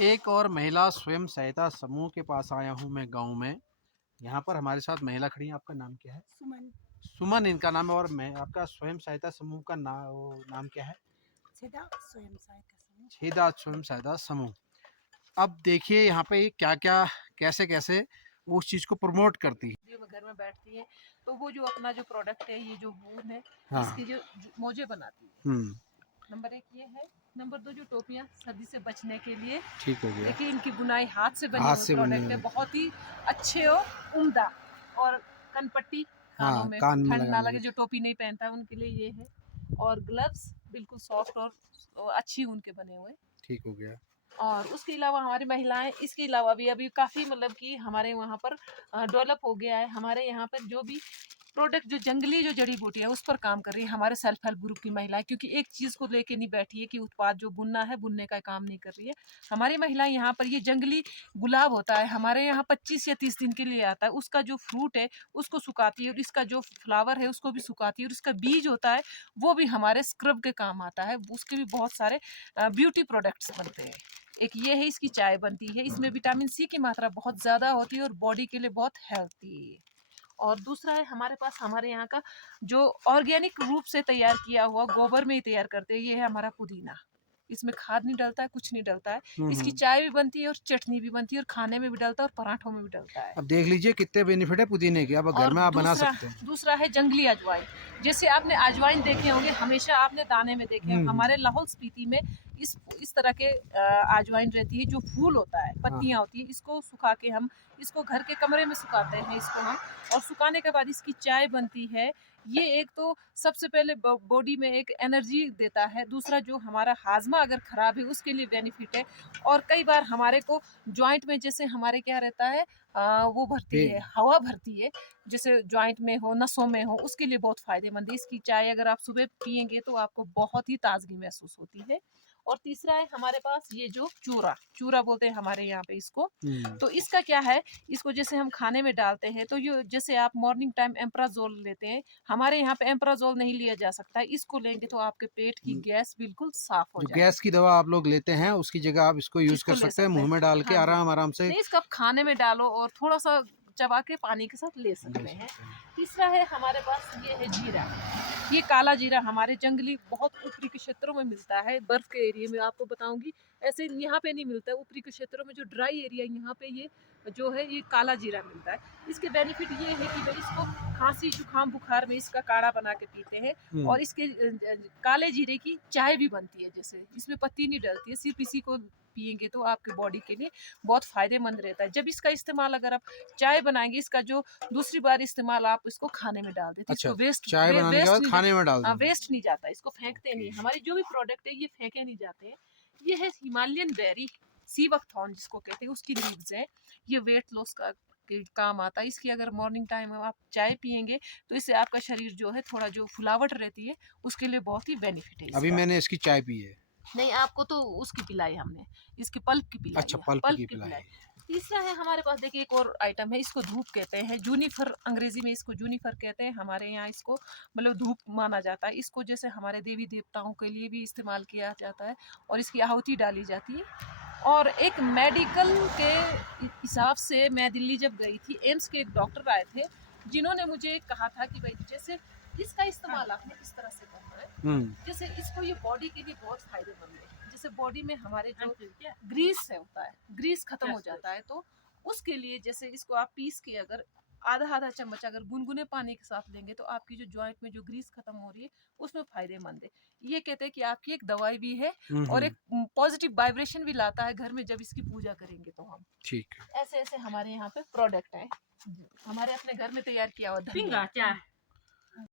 एक और महिला स्वयं सहायता समूह के पास आया हूँ मैं गांव में। यहाँ पर हमारे साथ महिला खड़ी है। आपका नाम क्या है? सुमन। सुमन इनका नाम है। और मैं आपका स्वयं सहायता समूह का नाम क्या है? छेदा स्वयं सहायता समूह। छेदा स्वयं सहायता समूह। अब देखिए यहाँ पे क्या क्या कैसे कैसे वो उस चीज को प्रमोट करती है। घर में बैठती है तो वो जो अपना जो प्रोडक्ट है, ये जो वूल है, हाँ। इसकी जो मोजे बनाती है। हम्म। नंबर 1 ये है। नंबर 2 जो टोपियां सर्दी से बचने के लिए। ठीक हो गया। देखिए इनकी बुनाई हाथ से बने हाथ हुए से बनने प्रोडक्ट है, में। बहुत ही अच्छे और उम्दा। और कनपट्टी कानों हाँ, में कान में ठंड ना लगाने लगे, के। जो टोपी नहीं पहनता है उनके लिए ये है। और ग्लव्स बिल्कुल सॉफ्ट और अच्छी ऊन के बने हुए। ठीक हो गया। और उसके अलावा हमारी महिलाएं इसके अलावा भी अभी काफ़ी मतलब कि हमारे वहाँ पर डेवलप हो गया है। हमारे यहाँ पर जो भी प्रोडक्ट, जो जंगली जो जड़ी बूटी है, उस पर काम कर रही है हमारे सेल्फ हेल्प ग्रुप की महिलाएं। क्योंकि एक चीज़ को लेके नहीं बैठी है कि उत्पाद जो बुनना है, बुनने का काम नहीं कर रही है हमारी महिलाएं। यहाँ पर ये जंगली गुलाब होता है हमारे यहाँ 25 या 30 दिन के लिए आता है। उसका जो फ्रूट है उसको सुखाती है, और इसका जो फ्लावर है उसको भी सुखाती है, और इसका बीज होता है वो भी हमारे स्क्रब के काम आता है। उसके भी बहुत सारे ब्यूटी प्रोडक्ट्स बनते हैं। एक ये है, इसकी चाय बनती है, इसमें विटामिन सी की मात्रा बहुत ज़्यादा होती है और बॉडी के लिए बहुत हेल्थी है। और दूसरा है हमारे पास हमारे यहाँ का जो ऑर्गेनिक रूप से तैयार किया हुआ, गोबर में ही तैयार करते हैं, ये है हमारा पुदीना। इसमें खाद नहीं डलता है, कुछ नहीं डलता है। इसकी चाय भी बनती है और चटनी भी बनती है, और खाने में भी डलता है और पराठों में भी डलता है। अब देख लीजिए कितने बेनिफिट है पुदीने के। अब घर और में आप बना दूसरा सकते हैं। दूसरा है जंगली अजवाइन। जैसे आपने अजवाइन देखे होंगे, हमेशा आपने दाने में देखे होंगे। हमारे लाहौल स्पीति में इस तरह के अजवाइन रहती है, जो फूल होता है, पत्तियां होती है। इसको सुखा के हम इसको घर के कमरे में सुखाते हैं इसको हम, और सुखाने के बाद इसकी चाय बनती है। ये एक तो सबसे पहले बॉडी में एक एनर्जी देता है। दूसरा, जो हमारा हाजमा अगर खराब है उसके लिए बेनिफिट है। और कई बार हमारे को जॉइंट में, जैसे हमारे क्या रहता है, वो भरती है, हवा भरती है, जैसे जॉइंट में हो, नसों में हो, उसके लिए बहुत फायदेमंद है। इसकी चाय अगर आप सुबह पियेंगे तो आपको बहुत ही ताजगी महसूस होती है। और तीसरा है हमारे पास ये जो चूरा चूरा बोलते हैं हमारे यहाँ पे इसको। तो इसका क्या है, इसको जैसे हम खाने में डालते हैं तो ये, जैसे आप मॉर्निंग टाइम एम्प्राजोल लेते हैं, हमारे यहाँ पे एम्प्राजोल नहीं लिया जा सकता है। इसको लेंगे तो आपके पेट की गैस बिल्कुल साफ हो जो जाएगी। गैस की दवा आप लोग लेते हैं उसकी जगह आप इसको यूज कर सकते हैं, मुंह में डाल के आराम आराम से। नहीं, इसको आप खाने में डालो और थोड़ा सा चबा के पानी के साथ ले सकते हैं। तीसरा है हमारे पास ये है जीरा। ये काला जीरा हमारे जंगली बहुत ऊपरी के क्षेत्रों में मिलता है, बर्फ के एरिया में आपको बताऊंगी। ऐसे यहाँ पे नहीं मिलता है, ऊपरी के क्षेत्रों में जो ड्राई एरिया, यहाँ पे ये जो है ये काला जीरा मिलता है। इसके बेनिफिट ये है कि भाई इसको खांसी जुकाम बुखार में इसका काढ़ा बना के पीते हैं। और इसके काले जीरे की चाय भी बनती है, जैसे इसमें पत्ती नहीं डलती है, सिर्फ इसी को पियेंगे तो आपके बॉडी के लिए बहुत फायदेमंद रहता है। जब इसका इस्तेमाल अगर आप चाय बनाएंगे, इसका जो दूसरी बार इस्तेमाल आप इसको खाने में डाल देते, इसको वेस्ट चाय बनाने के बाद खाने में डाल दें। वेस्ट नहीं जाता, इसको फेंकते नहीं। हमारी जो भी प्रोडक्ट है ये फेंके नहीं जाते हैं। ये है हिमालयन बेरी, सी बकथॉर्न जिसको कहते हैं, उसकी लीव्स है। ये वेट लॉस का के काम आता है। इसकी अगर मॉर्निंग टाइम में आप चाय पियेंगे तो इससे आपका शरीर जो है, थोड़ा जो फुलावट रहती है उसके लिए बहुत ही बेनिफिट है इसका। अभी मैंने इसकी चाय पी है। नहीं, आपको तो उसकी पिलाई हमने, इसके पल्प की पिलाई। अच्छा, पल्प की पिलाई। तीसरा है हमारे पास, देखिए एक और आइटम है, इसको धूप कहते हैं, जूनिफर, अंग्रेजी में इसको जूनिफर कहते हैं। हमारे यहाँ इसको मतलब धूप माना जाता है। इसको जैसे हमारे देवी देवताओं के लिए भी इस्तेमाल किया जाता है, और इसकी आहुति डाली जाती है। और एक मेडिकल के हिसाब से मैं दिल्ली जब गई थी, एम्स के एक डॉक्टर आए थे, जिन्होंने मुझे कहा था कि भाई जैसे इसका इस्तेमाल आपने इस तरह से करना है, जैसे इसको, ये बॉडी के लिए बहुत फायदेमंद है। जैसे बॉडी में हमारे जो ग्रीस है होता है, ग्रीस खत्म हो जाता है, तो उसके लिए जैसे इसको आप पीस के अगर आधा आधा चम्मच अगर गुनगुने पानी के साथ लेंगे तो आपकी जो जॉइंट में जो ग्रीस खत्म हो रही है उसमें फायदेमंद है। ये कहते हैं कि आपकी एक दवाई भी है और एक पॉजिटिव वाइब्रेशन भी लाता है घर में जब इसकी पूजा करेंगे तो हम। ठीक। ऐसे ऐसे हमारे यहाँ पे प्रोडक्ट है, हमारे अपने घर में तैयार किया हुआ धनिया।